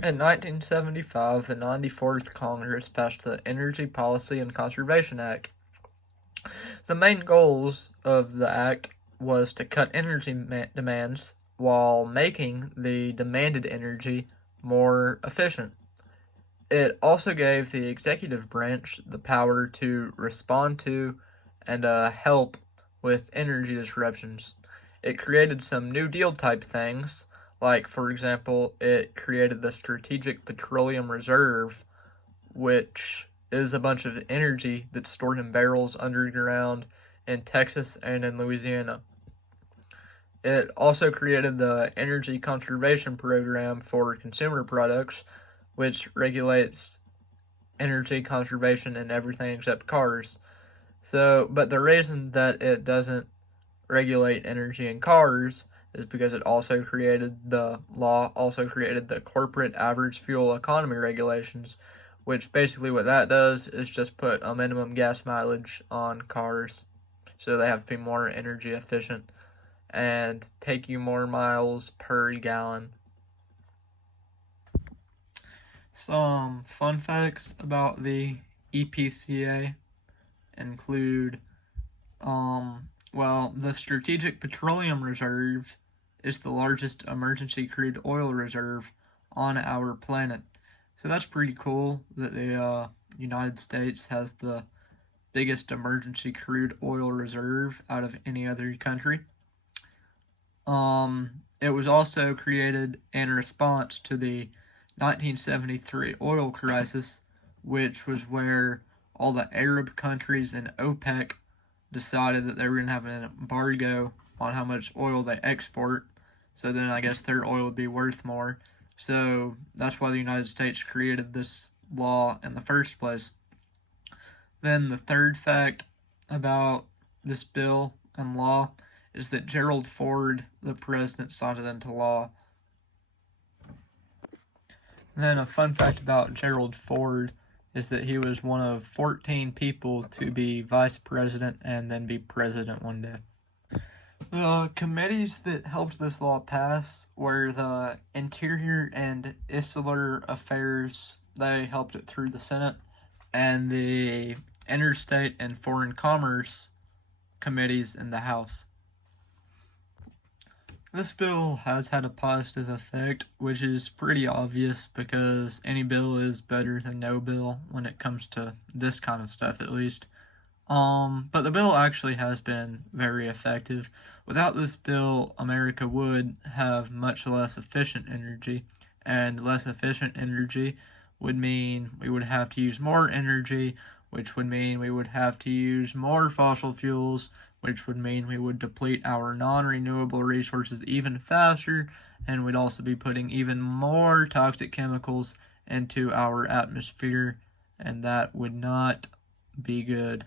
In 1975, the 94th Congress passed the Energy Policy and Conservation Act. The main goals of the act was to cut energy demands while making the demanded energy more efficient. It also gave the executive branch the power to respond to and help with energy disruptions. It created some New Deal type things, like, for example, it created the Strategic Petroleum Reserve, which is a bunch of energy that's stored in barrels underground in Texas and in Louisiana. It also created the Energy Conservation Program for consumer products, which regulates energy conservation in everything except cars. But the reason that it doesn't regulate energy in cars is because it also created the corporate average fuel economy regulations, which basically what that does is just put a minimum gas mileage on cars so they have to be more energy efficient and take you more miles per gallon. Some fun facts about the EPCA include, the Strategic Petroleum Reserve is the largest emergency crude oil reserve on our planet. So that's pretty cool that the United States has the biggest emergency crude oil reserve out of any other country. It was also created in response to the 1973 oil crisis, which was where all the Arab countries and OPEC decided that they were going to have an embargo on how much oil they export, so then I guess their oil would be worth more. So that's why the United States created this law in the first place. Then the third fact about this bill and law is that Gerald Ford, the president, signed it into law. Then a fun fact about Gerald Ford is that he was one of 14 people to be vice president and then be president one day. The committees that helped this law pass were the Interior and Insular Affairs, they helped it through the Senate, and the Interstate and Foreign Commerce committees in the House. This bill has had a positive effect, which is pretty obvious because any bill is better than no bill when it comes to this kind of stuff, at least. But the bill actually has been very effective. Without this bill, America would have much less efficient energy, and less efficient energy would mean we would have to use more energy, which would mean we would have to use more fossil fuels, which would mean we would deplete our non-renewable resources even faster, and we'd also be putting even more toxic chemicals into our atmosphere, and that would not be good.